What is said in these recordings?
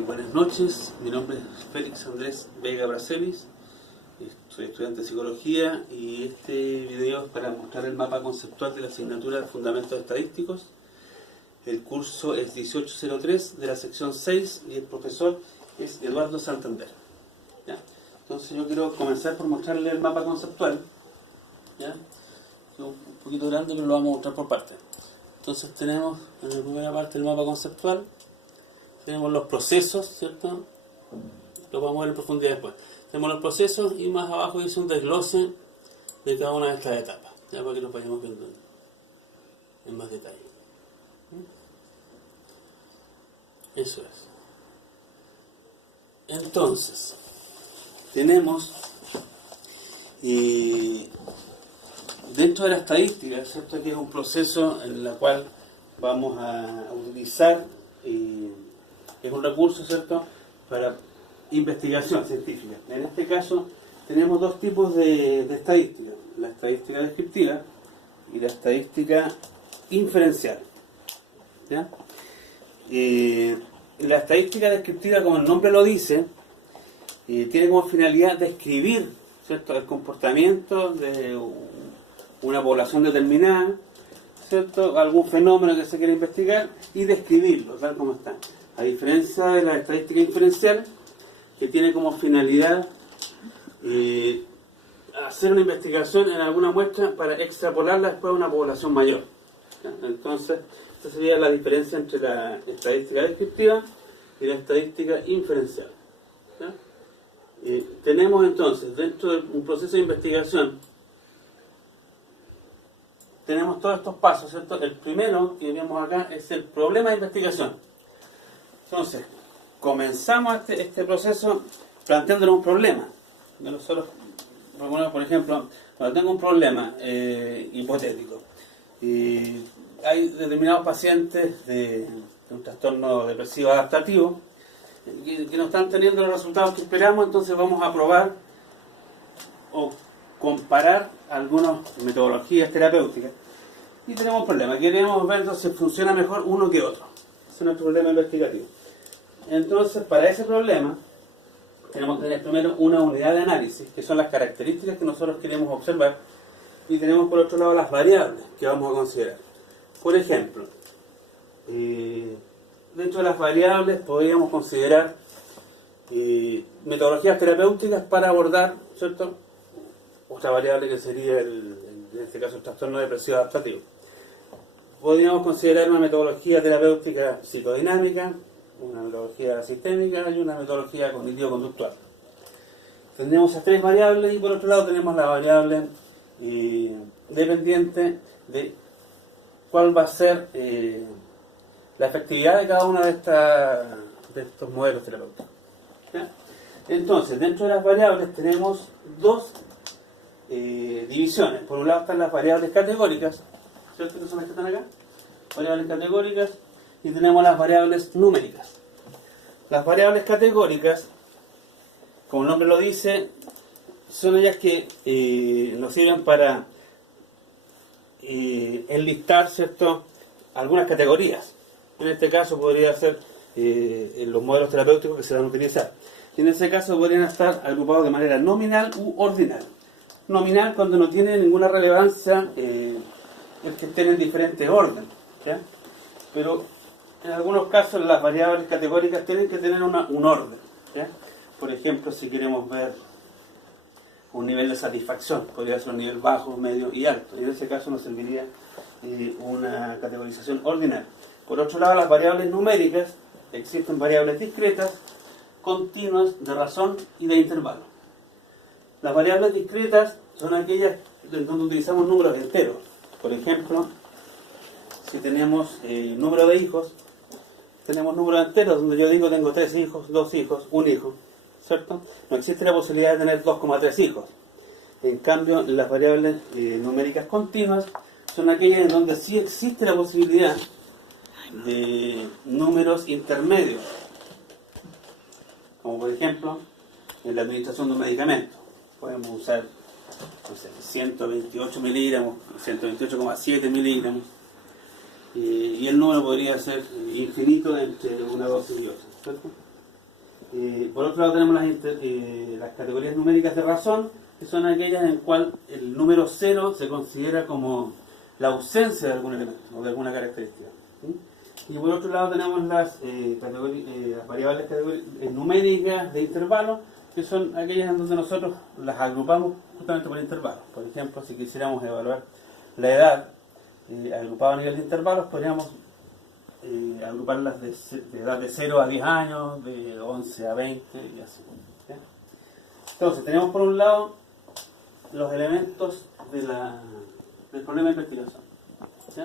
Buenas noches, mi nombre es Félix Andrés Vega Bracelis, soy estudiante de Psicología y este video es para mostrar el mapa conceptual de la asignatura de Fundamentos Estadísticos. El curso es 1803 de la sección 6 y el profesor es Eduardo Santander. ¿Ya? Entonces yo quiero comenzar por mostrarle el mapa conceptual. ¿Ya? Es un poquito grande, pero lo vamos a mostrar por partes. Entonces tenemos en la primera parte el mapa conceptual. Tenemos los procesos, ¿cierto? Lo vamos a ver en profundidad después. Tenemos los procesos y más abajo dice un desglose de cada una de estas etapas, ya para que los vayamos viendo en más detalle. Eso es. Entonces, tenemos dentro de la estadística, ¿cierto? Aquí es un proceso en el cual vamos a utilizar es un recurso, ¿cierto?, para investigación científica. En este caso tenemos dos tipos de estadística: la estadística descriptiva y la estadística inferencial. ¿Ya? La estadística descriptiva, como el nombre lo dice, tiene como finalidad describir, ¿cierto?, el comportamiento de una población determinada, ¿cierto?, algún fenómeno que se quiere investigar y describirlo tal como está. A diferencia de la estadística inferencial, que tiene como finalidad hacer una investigación en alguna muestra para extrapolarla después a una población mayor. ¿Ya? Entonces, esta sería la diferencia entre la estadística descriptiva y la estadística inferencial. ¿Ya? Tenemos entonces, dentro de un proceso de investigación, tenemos todos estos pasos, ¿cierto? El primero que vemos acá es el problema de investigación. Entonces, comenzamos este proceso planteándonos un problema. Nosotros proponemos, por ejemplo, cuando tengo un problema hipotético, hay determinados pacientes de un trastorno depresivo adaptativo que no están teniendo los resultados que esperamos, entonces vamos a probar o comparar algunas metodologías terapéuticas y tenemos un problema. Queremos ver si funciona mejor uno que otro. Ese es nuestro problema investigativo. Entonces, para ese problema tenemos que tener primero una unidad de análisis, que son las características que nosotros queremos observar, y tenemos por otro lado las variables que vamos a considerar. Por ejemplo, dentro de las variables podríamos considerar metodologías terapéuticas para abordar, ¿cierto?, otra variable que sería, en este caso, el trastorno depresivo adaptativo. Podríamos considerar una metodología terapéutica psicodinámica, una metodología sistémica y una metodología cognitivo-conductual. Tendríamos esas tres variables y por otro lado tenemos la variable dependiente de cuál va a ser la efectividad de cada una de estos modelos terapéuticos. ¿Ya? Entonces, dentro de las variables tenemos dos divisiones. Por un lado están las variables categóricas, ¿cierto?, que son las que están acá, variables categóricas, y tenemos las variables numéricas. Las variables categóricas, como el nombre lo dice, son ellas que nos sirven para enlistar, ¿cierto?, algunas categorías. En este caso podría ser en los modelos terapéuticos que se van a utilizar. Y en ese caso podrían estar agrupados de manera nominal u ordinal. Nominal cuando no tiene ninguna relevancia el que estén en diferente orden, ¿ya? Pero en algunos casos las variables categóricas tienen que tener un orden, ¿ya? Por ejemplo, si queremos ver un nivel de satisfacción, podría ser un nivel bajo, medio y alto, y en ese caso nos serviría una categorización ordinal. Por otro lado, las variables numéricas, existen variables discretas, continuas, de razón y de intervalo. Las variables discretas son aquellas donde utilizamos números enteros. Por ejemplo, si tenemos número de hijos, tenemos números enteros donde yo digo tengo 3 hijos, 2 hijos, 1 hijo, ¿cierto? No existe la posibilidad de tener 2,3 hijos. En cambio, las variables numéricas continuas son aquellas en donde sí existe la posibilidad de números intermedios, como por ejemplo en la administración de un medicamento. Podemos usar, no sé, 128 miligramos, 128,7 miligramos, y el número podría ser infinito entre una dosis y otra, ¿cierto? Por otro lado tenemos las categorías numéricas de razón, que son aquellas en cual el número 0 se considera como la ausencia de algún elemento o de alguna característica. ¿Sí? Y por otro lado tenemos las variables numéricas de intervalo, que son aquellas en donde nosotros las agrupamos justamente por intervalos. Por ejemplo, si quisiéramos evaluar la edad agrupada a nivel de intervalos, podríamos agruparlas de edad de 0 a 10 años, de 11 a 20 y así. ¿Sí? Entonces, tenemos por un lado los elementos del problema de investigación. ¿Sí?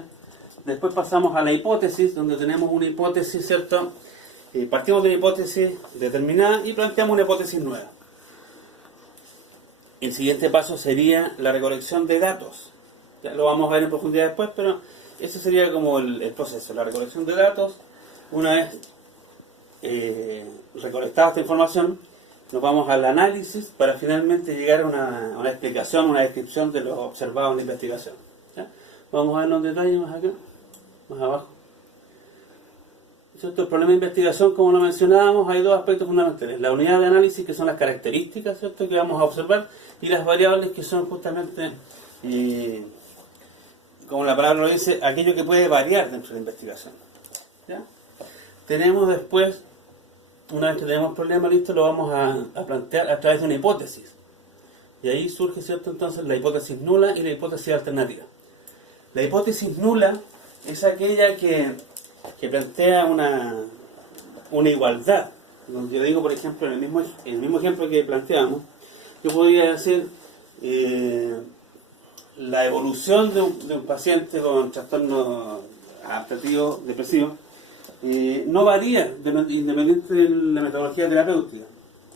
Después pasamos a la hipótesis, donde tenemos una hipótesis, ¿cierto? Partimos de una hipótesis determinada y planteamos una hipótesis nueva. El siguiente paso sería la recolección de datos. Ya lo vamos a ver en profundidad después, pero ese sería como el proceso, la recolección de datos. Una vez recolectada esta información, nos vamos al análisis para finalmente llegar a una explicación, una descripción de lo observado en la investigación. ¿Ya? Vamos a ver los detalles más acá, más abajo. ¿Cierto? El problema de investigación, como lo mencionábamos, hay dos aspectos fundamentales. La unidad de análisis, que son las características, ¿cierto?, que vamos a observar, y las variables, que son justamente, como la palabra lo dice, aquello que puede variar dentro de la investigación. ¿Ya? Tenemos después, una vez que tenemos el problema listo, lo vamos a plantear a través de una hipótesis. Y ahí surge, ¿cierto?, entonces la hipótesis nula y la hipótesis alternativa. La hipótesis nula es aquella que plantea una igualdad. Yo digo, por ejemplo, en el mismo ejemplo que planteamos, yo podría decir la evolución de un paciente con trastorno adaptativo depresivo no varía independiente de la metodología terapéutica.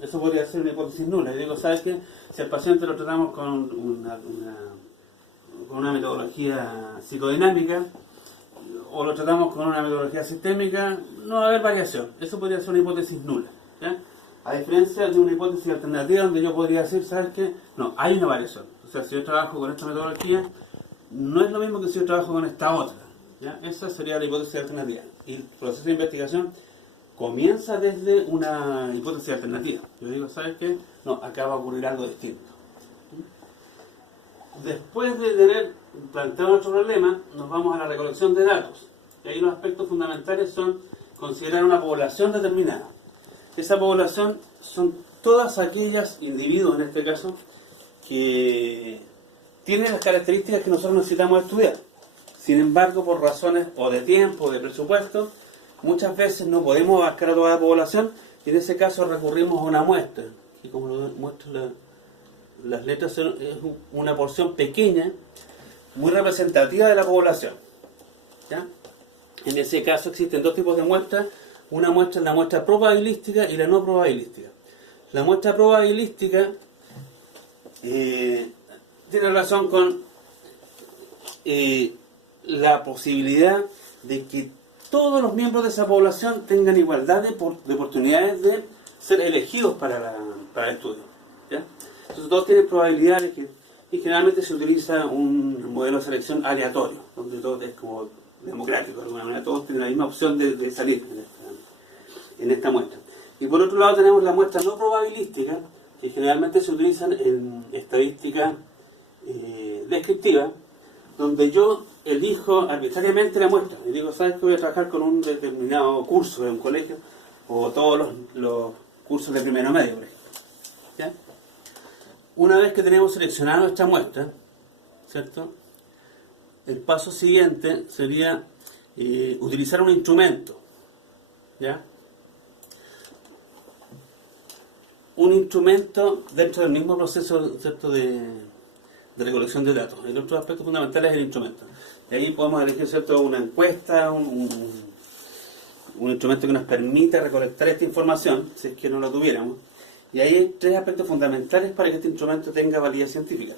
Eso podría ser una hipótesis nula. Yo digo, ¿sabes qué? Si al paciente lo tratamos con una metodología psicodinámica o lo tratamos con una metodología sistémica, no va a haber variación. Eso podría ser una hipótesis nula. ¿Ya? A diferencia de una hipótesis alternativa donde yo podría decir, ¿sabes qué? No, hay una variación. O sea, si yo trabajo con esta metodología, no es lo mismo que si yo trabajo con esta otra. ¿Ya? Esa sería la hipótesis alternativa. Y el proceso de investigación comienza desde una hipótesis alternativa. Yo digo, ¿sabes qué? No, acá va a ocurrir algo distinto. Después de tener planteado nuestro problema, nos vamos a la recolección de datos. Y ahí los aspectos fundamentales son considerar una población determinada. Esa población son todas aquellas individuos, en este caso, que tienen las características que nosotros necesitamos estudiar. Sin embargo, por razones o de tiempo o de presupuesto, muchas veces no podemos abarcar a toda la población y en ese caso recurrimos a una muestra. Y como lo muestra las letras, es una porción pequeña, muy representativa de la población. ¿Ya? En ese caso existen dos tipos de muestras. Una muestra es la muestra probabilística y la no probabilística. La muestra probabilística tiene relación con la posibilidad de que todos los miembros de esa población tengan igualdad de oportunidades de ser elegidos para el estudio. ¿Ya? Entonces todos tienen probabilidades y generalmente se utiliza un modelo de selección aleatorio, donde todo es como democrático, de alguna manera todos tienen la misma opción de salir en esta muestra. Y por otro lado tenemos la muestra no probabilística, que generalmente se utilizan en estadística descriptiva, donde yo elijo arbitrariamente la muestra. Y digo, ¿sabes que voy a trabajar con un determinado curso de un colegio? O todos los cursos de primero medio, por ejemplo. ¿Ya? Una vez que tenemos seleccionada nuestra muestra, ¿cierto?, el paso siguiente sería utilizar un instrumento. ¿Ya? Un instrumento dentro del mismo proceso, ¿cierto?, de recolección de datos. El otro aspecto fundamental es el instrumento. Y ahí podemos elegir, ¿cierto?, una encuesta, un instrumento que nos permita recolectar esta información, si es que no lo tuviéramos. Y ahí hay tres aspectos fundamentales para que este instrumento tenga validez científica.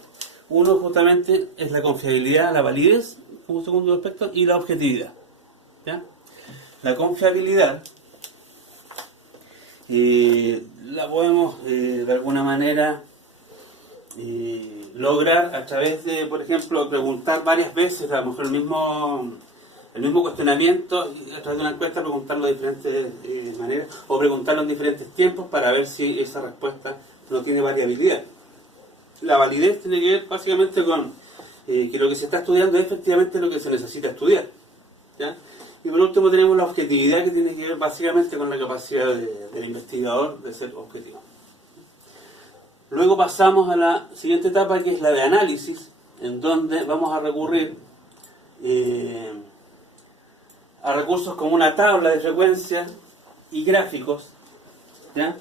Uno justamente es la confiabilidad, la validez, como segundo aspecto, y la objetividad. ¿Ya? La confiabilidad la podemos de alguna manera lograr a través de, por ejemplo, preguntar varias veces, a lo mejor el mismo cuestionamiento, y a través de una encuesta preguntarlo de diferentes maneras, o preguntarlo en diferentes tiempos para ver si esa respuesta no tiene variabilidad. La validez tiene que ver básicamente con que lo que se está estudiando es efectivamente lo que se necesita estudiar, ¿ya? Y por último tenemos la objetividad, que tiene que ver básicamente con la capacidad del investigador de ser objetivo. Luego pasamos a la siguiente etapa, que es la de análisis, en donde vamos a recurrir a recursos como una tabla de frecuencia y gráficos, ¿ya?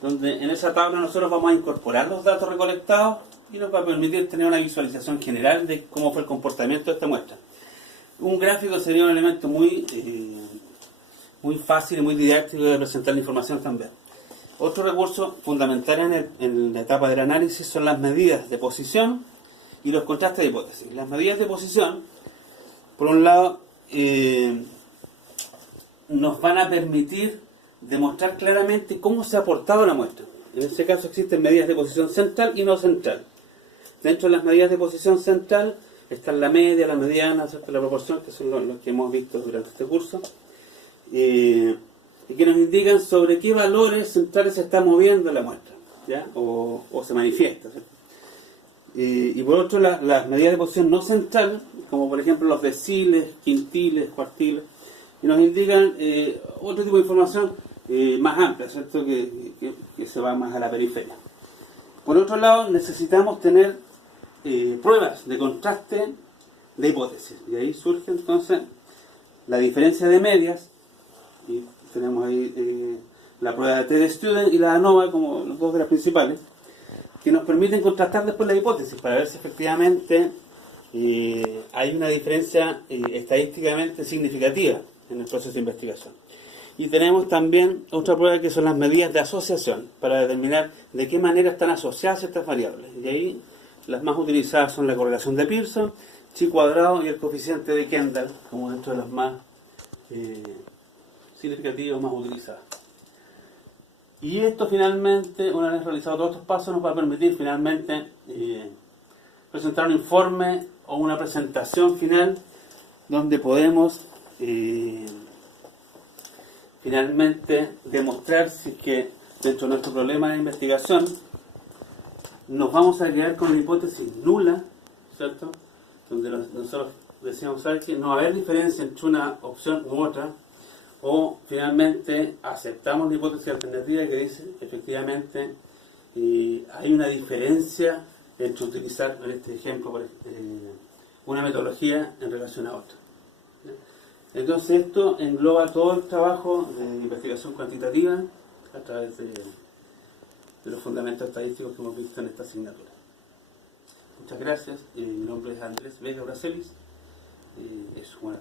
Donde en esa tabla nosotros vamos a incorporar los datos recolectados y nos va a permitir tener una visualización general de cómo fue el comportamiento de esta muestra. Un gráfico sería un elemento muy fácil y muy didáctico de presentar la información también. Otro recurso fundamental en la etapa del análisis son las medidas de posición y los contrastes de hipótesis. Las medidas de posición, por un lado, nos van a permitir demostrar claramente cómo se ha aportado la muestra. En este caso existen medidas de posición central y no central. Dentro de las medidas de posición central están la media, la mediana, ¿cierto?, la proporción, que son los que hemos visto durante este curso, y que nos indican sobre qué valores centrales se está moviendo la muestra, ¿ya? O se manifiesta, ¿cierto? Y por otro, las medidas de posición no central, como por ejemplo los deciles, quintiles, cuartiles, y nos indican otro tipo de información más amplia, ¿cierto?, que se va más a la periferia. Por otro lado, necesitamos tener pruebas de contraste de hipótesis, y ahí surge entonces la diferencia de medias, y tenemos ahí la prueba de T-Student y la ANOVA como los dos de las principales, que nos permiten contrastar después la hipótesis para ver si efectivamente hay una diferencia estadísticamente significativa en el proceso de investigación. Y tenemos también otra prueba, que son las medidas de asociación, para determinar de qué manera están asociadas estas variables. Y ahí las más utilizadas son la correlación de Pearson, chi cuadrado y el coeficiente de Kendall, como dentro de las más significativas, más utilizadas. Y esto finalmente, una vez realizados todos estos pasos, nos va a permitir finalmente presentar un informe o una presentación final donde podemos finalmente demostrar si es que dentro de nuestro problema de investigación nos vamos a quedar con la hipótesis nula, ¿cierto?, donde nosotros decíamos, ¿sabes?, que no va a haber diferencia entre una opción u otra, o finalmente aceptamos la hipótesis alternativa que dice efectivamente hay una diferencia entre utilizar, en este ejemplo, una metodología en relación a otra. Entonces esto engloba todo el trabajo de investigación cuantitativa a través de los fundamentos estadísticos que hemos visto en esta asignatura. Muchas gracias. Mi nombre es Andrés Vega Bracelis. Es una